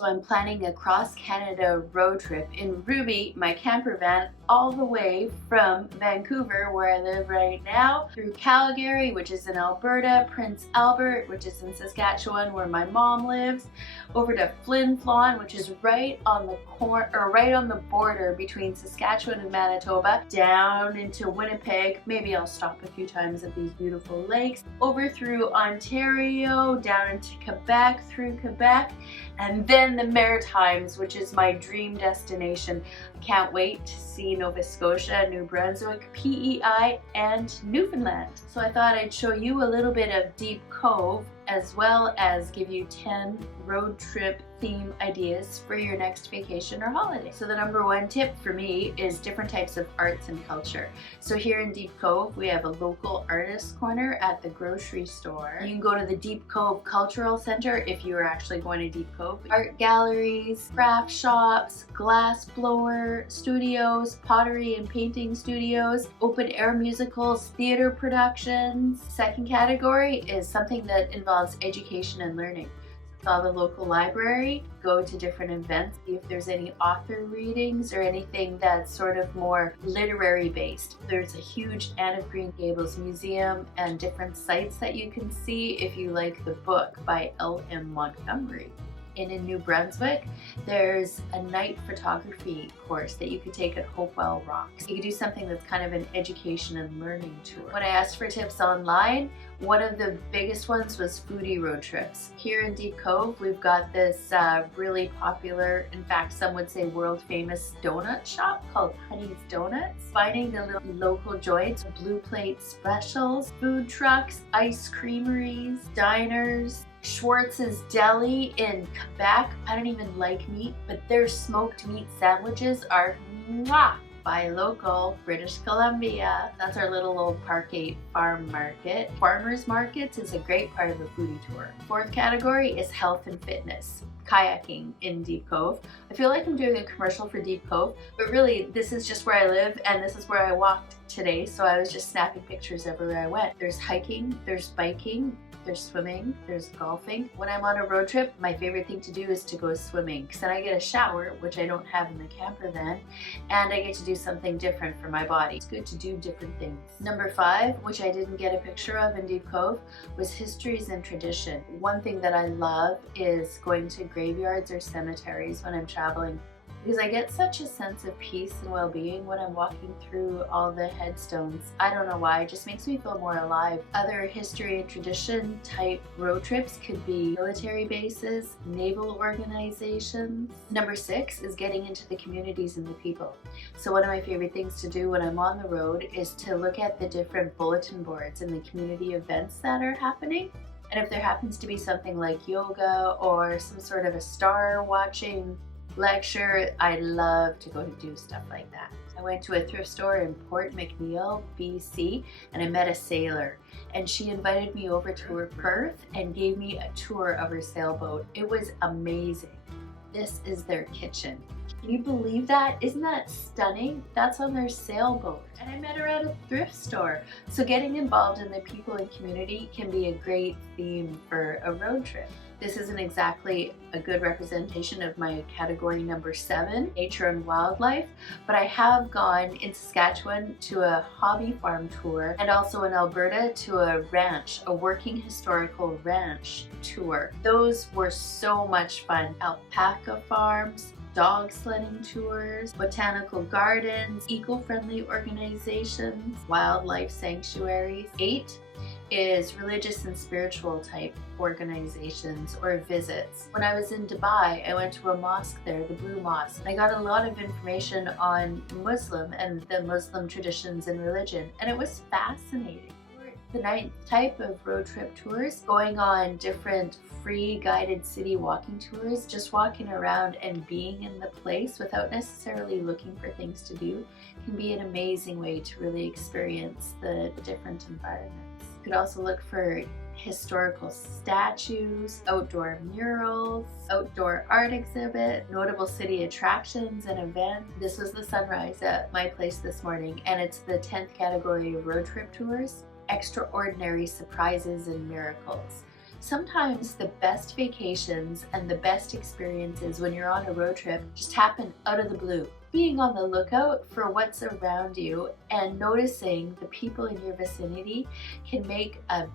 So I'm planning a cross-Canada road trip in Ruby, my camper van, all the way from Vancouver, where I live right now, through Calgary, which is in Alberta, Prince Albert, which is in Saskatchewan, where my mom lives, over to Flin Flon, which is right on the border between Saskatchewan and Manitoba, down into Winnipeg. Maybe I'll stop a few times at these beautiful lakes, over through Ontario, down into Quebec, through Quebec, and then the Maritimes, which is my dream destination. I can't wait to see Nova Scotia, New Brunswick, PEI, and Newfoundland. So I thought I'd show you a little bit of Deep Cove, as well as give you 10 road trip theme ideas for your next vacation or holiday. So the number one tip for me is different types of arts and culture. So here in Deep Cove, we have a local artist corner at the grocery store. You can go to the Deep Cove Cultural Center if you are actually going to Deep Cove. Art galleries, craft shops, glass blower studios, pottery and painting studios, open air musicals, theater productions. Second category is something that involves education and learning. Call the local library, go to different events, see if there's any author readings or anything that's sort of more literary based. There's a huge Anne of Green Gables museum and different sites that you can see if you like the book by L.M. Montgomery. And in New Brunswick, there's a night photography course that you could take at Hopewell Rocks. You could do something that's kind of an education and learning tour. When I asked for tips online, one of the biggest ones was foodie road trips. Here in Deep Cove, we've got this really popular, in fact, some would say world famous donut shop called Honey's Donuts. Finding the little local joints, blue plate specials, food trucks, ice creameries, diners, Schwartz's Deli in Quebec. I don't even like meat, but their smoked meat sandwiches are mwah! By local British Columbia. That's our little old Park 8 farm market. Farmers markets is a great part of a foodie tour. Fourth category is health and fitness. Kayaking in Deep Cove. I feel like I'm doing a commercial for Deep Cove, but really this is just where I live and this is where I walked today, so I was just snapping pictures everywhere I went. There's hiking, there's biking, there's swimming, there's golfing. When I'm on a road trip, my favorite thing to do is to go swimming, because then I get a shower, which I don't have in the camper van, and I get to do something different for my body. It's good to do different things. Number 5, which I didn't get a picture of in Deep Cove, was histories and tradition. One thing that I love is going to graveyards or cemeteries when I'm traveling, because I get such a sense of peace and well-being when I'm walking through all the headstones. I don't know why, it just makes me feel more alive. Other history and tradition type road trips could be military bases, naval organizations. Number 6 is getting into the communities and the people. So one of my favorite things to do when I'm on the road is to look at the different bulletin boards and the community events that are happening. And if there happens to be something like yoga or some sort of a star watching lecture, I love to go to do stuff like that. I went to a thrift store in Port McNeill, BC, and I met a sailor, and she invited me over to her berth and gave me a tour of her sailboat. It was amazing. This is their kitchen. Can you believe that? Isn't that stunning? That's on their sailboat. And I met her at a thrift store. So getting involved in the people and community can be a great theme for a road trip. This isn't exactly a good representation of my category number 7, nature and wildlife, but I have gone in Saskatchewan to a hobby farm tour and also in Alberta to a ranch, a working historical ranch tour. Those were so much fun. Alpaca farms, dog sledding tours, botanical gardens, eco-friendly organizations, wildlife sanctuaries. 8 is religious and spiritual type organizations or visits. When I was in Dubai, I went to a mosque there, the Blue Mosque. I got a lot of information on Muslim and the Muslim traditions and religion, and it was fascinating. The 9th type of road trip tours, going on different free guided city walking tours, just walking around and being in the place without necessarily looking for things to do, can be an amazing way to really experience the different environments. You could also look for historical statues, outdoor murals, outdoor art exhibit, notable city attractions and events. This was the sunrise at my place this morning, and it's the 10th category of road trip tours, extraordinary surprises and miracles. Sometimes the best vacations and the best experiences when you're on a road trip just happen out of the blue. Being on the lookout for what's around you and noticing the people in your vicinity can make a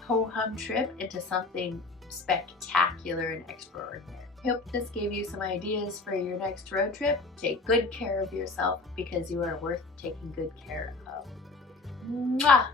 ho-hum trip into something spectacular and extraordinary. I hope this gave you some ideas for your next road trip. Take good care of yourself because you are worth taking good care of. Mwah!